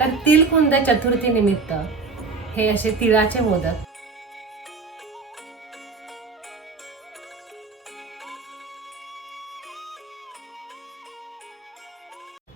तर तिळकुंद चतुर्थी निमित्त हे असे तिळाचे मोदक.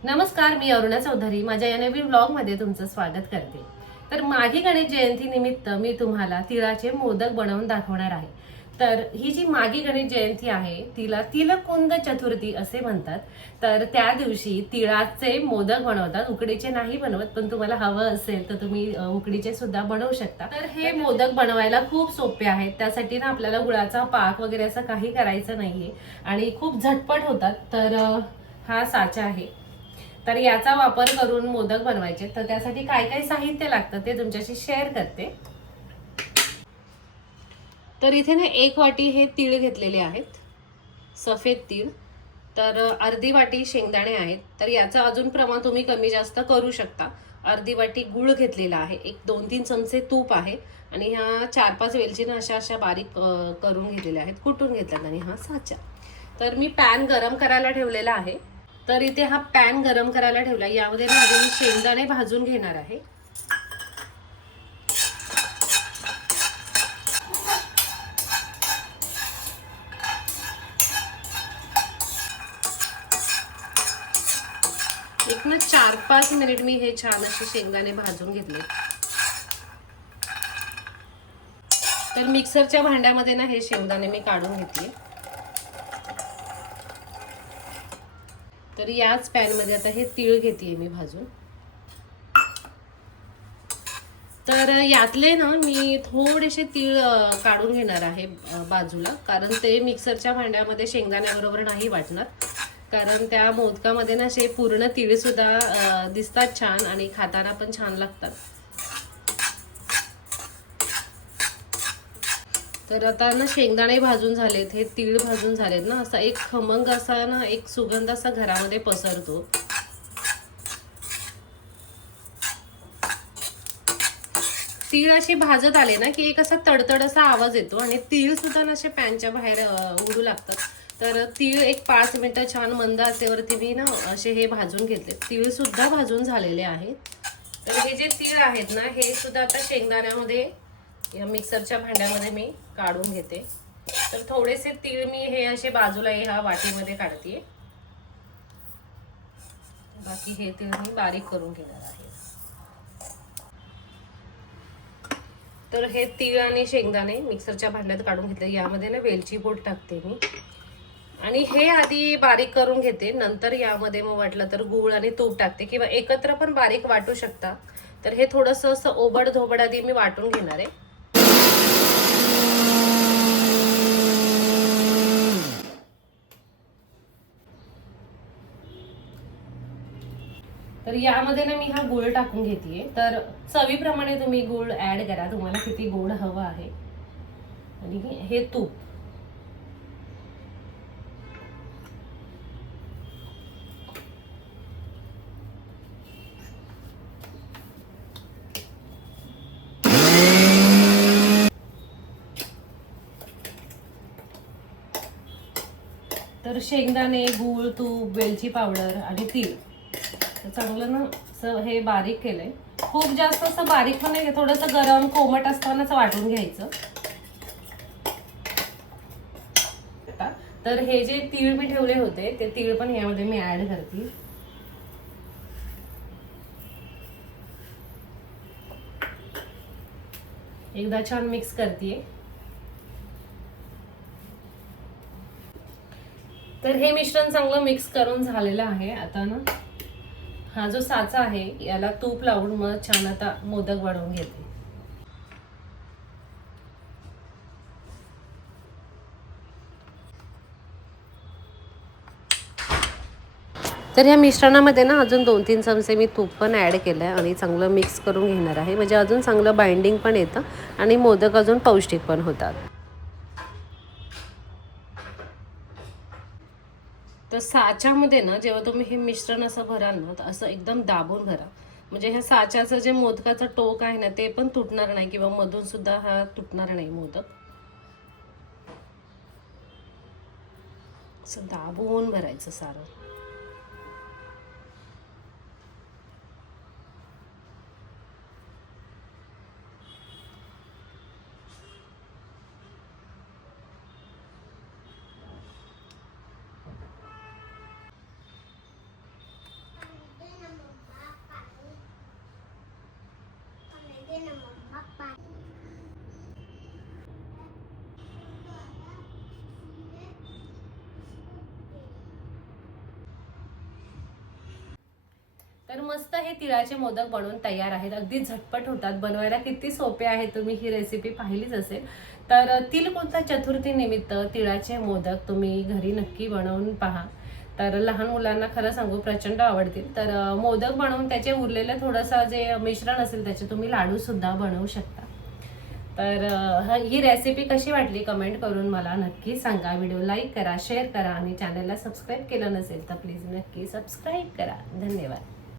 नमस्कार, मी अरुणा चौधरी. माझ्या या नवीन ब्लॉग मध्ये तुमचं स्वागत करते. तर माघी गणेश जयंती निमित्त मी तुम्हाला तिळाचे मोदक बनवून दाखवणार आहे. तर ही जी माघी गणेश जयंती आहे तिला तिळकुंद चतुर्थी असे म्हणतात. तर त्या दिवशी तिळाचे मोदक बनवतात, उकडीचे नाही बनवत, पण तुम्हाला हवं असेल तर तुम्ही उकडीचे सुद्धा बनवू शकता. तर हे मोदक बनवायला खूप सोपे आहेत. त्यासाठी ना आपल्याला गुळाचा पाक वगैरे असं काही करायचं नाहीये आणि खूप झटपट होतात. तर हा साचा आहे. तर याचा वापर करून मोदक बनवायचे. तर त्यासाठी काय काय साहित्य लागतं ते तुमच्याशी शेअर करते. तर इथे ना 1 वाटी हे तीळ घेतलेले आहेत, सफेद तीळ. तर अर्धी वाटी शेंगदाणे आहेत. तर याचं अजून प्रमाण तुम्ही कमी जास्त करू शकता. अर्धी वाटी गूळ घेतलेला आहे. एक 2-3 चमचे तूप आहे आणि ह्या 4-5 वेलची ना अशा अशा बारीक करून घेतलेल्या आहेत, कुटून घेतल्यात. आणि हा साचा. तर मी पॅन गरम करायला ठेवलेला आहे. तर इथे हा पॅन गरम करायला ठेवला. यामध्ये ना मी शेंगदाणे भाजून घेणार आहे. एक ना 4-5 मिनिट मी हे छान असे शेंगदाणे भाजून घेतले. तर मिक्सरच्या भांड्यामध्ये ना हे शेंगदाणे मी काढून घेतले. तर याच पॅन मध्ये आता हे तीळ घेतेय मी भाजून. तर यातले ना मी थोडेसे तीळ काढून घेणार आहे बाजूला, कारण ते मिक्सरच्या भांड्यामध्ये शेंगदाण्याबरोबर नाही वाटणार. कारण त्या मोदकामध्ये ना असे पूर्ण तीळ सुद्धा दिसतात छान आणि खाताना पण छान लागतात. तर आता ना शेंगदाणे भाजून झालेत, हे तीळ भाजून झालेत ना, असा एक खमंग असा ना एक सुगंध असा घरामध्ये पसरतो. तीळ अशी भाजत आले ना की एक असा तडतड असा आवाज येतो आणि तीळ सुद्धा ना असे पॅनच्या बाहेर उडू लागतात. तर तीळ एक 5 मिनिटं छान मंद आचेवरती मी ना असे हे भाजून घेतले. तीळ सुद्धा भाजून झालेले आहेत. तर हे जे तीळ आहेत ना हे सुद्धा आता शेंगदाण्यामध्ये या मिक्सरच्या भांड्यामध्ये मी काढून घेते. तर थोडेसे तीळ मी हे असे बाजूला ह्या वाटीमध्ये काढते. बाकी हे तीळ मी बारीक करून घेणार आहे. तर हे तीळ आणि शेंगदाणे मिक्सरच्या भांड्यात काढून घेतले. यामध्ये ना वेलची पूड टाकते मी आणि हे आधी बारीक करून घेते. नंतर यामध्ये मग वाटलं तर गूळ आणि तूप टाकते किंवा एकत्र पण बारीक वाटू शकता. तर हे थोडंसं असं ओबड धोबड आधी मी वाटून घेणार आहे. तर यामध्ये ना मी हा गूळ टाकून घेतेय. तर चवीप्रमाणे तुम्ही गूळ ऍड करा, तुम्हाला किती गोड हवं आहे. आणि हे तूप. तर शेंगदाणे, गूळ, तूप, वेलची पावडर आणि तीळ चांगलं ना असं हे बारीक केलंय. खूप जास्त असं बारीक पण नाही, थोडंसं गरम कोमट असतानाच वाटून घ्यायचं. तर हे जे तीळ मी ठेवले होते ते तीळ पण यामध्ये मी ऍड करते. एकदा छान मिक्स करते. तर हे मिश्रण चांगलं मिक्स करून झालेलं आहे. आता ना हा जो साचा आहे याला तूप लावून मग छान आता मोदक बनवून घेते. तर ह्या मिश्रणामध्ये ना अजून 2-3 चमचे मी तूप पण ॲड केलं आहे आणि चांगलं मिक्स करून घेणार आहे. म्हणजे अजून चांगलं बाइंडिंग पण येतं आणि मोदक अजून पौष्टिक पण होतात. तर साच्यामध्ये ना जेव्हा तुम्ही हे मिश्रण असं भराल ना तर असं एकदम दाबून भरा. म्हणजे ह्या साच्याचं जे मोदकाचं टोक आहे ना ते पण तुटणार नाही किंवा मधून सुद्धा हा तुटणार नाही मोदक. असं दाबून भरायचं सारं. तर मस्त हे तिळाचे मोदक बनवून तयार आहेत. अगदी झटपट होतात, बनवायला किती सोपे आहे. तुम्ही ही रेसिपी पाहिलीच असेल. तर तिळकोणता चतुर्थी निमित्त तिळाचे मोदक तुम्ही घरी नक्की बनवून पहा. तर लहान मुलांना खरं सांगू प्रचंड आवडतील. तर मोदक बनवून त्याचे उरलेलं थोडंसं जे मिश्रण असेल त्याचे तुम्ही लाडू सुद्धा बनवू शकता. तर ही रेसिपी कशी वाटली कमेंट करून मला नक्की सांगा. व्हिडिओ लाईक करा, शेअर करा आणि चॅनलला सबस्क्राईब केलं नसेल तर प्लीज नक्की सबस्क्राईब करा. धन्यवाद.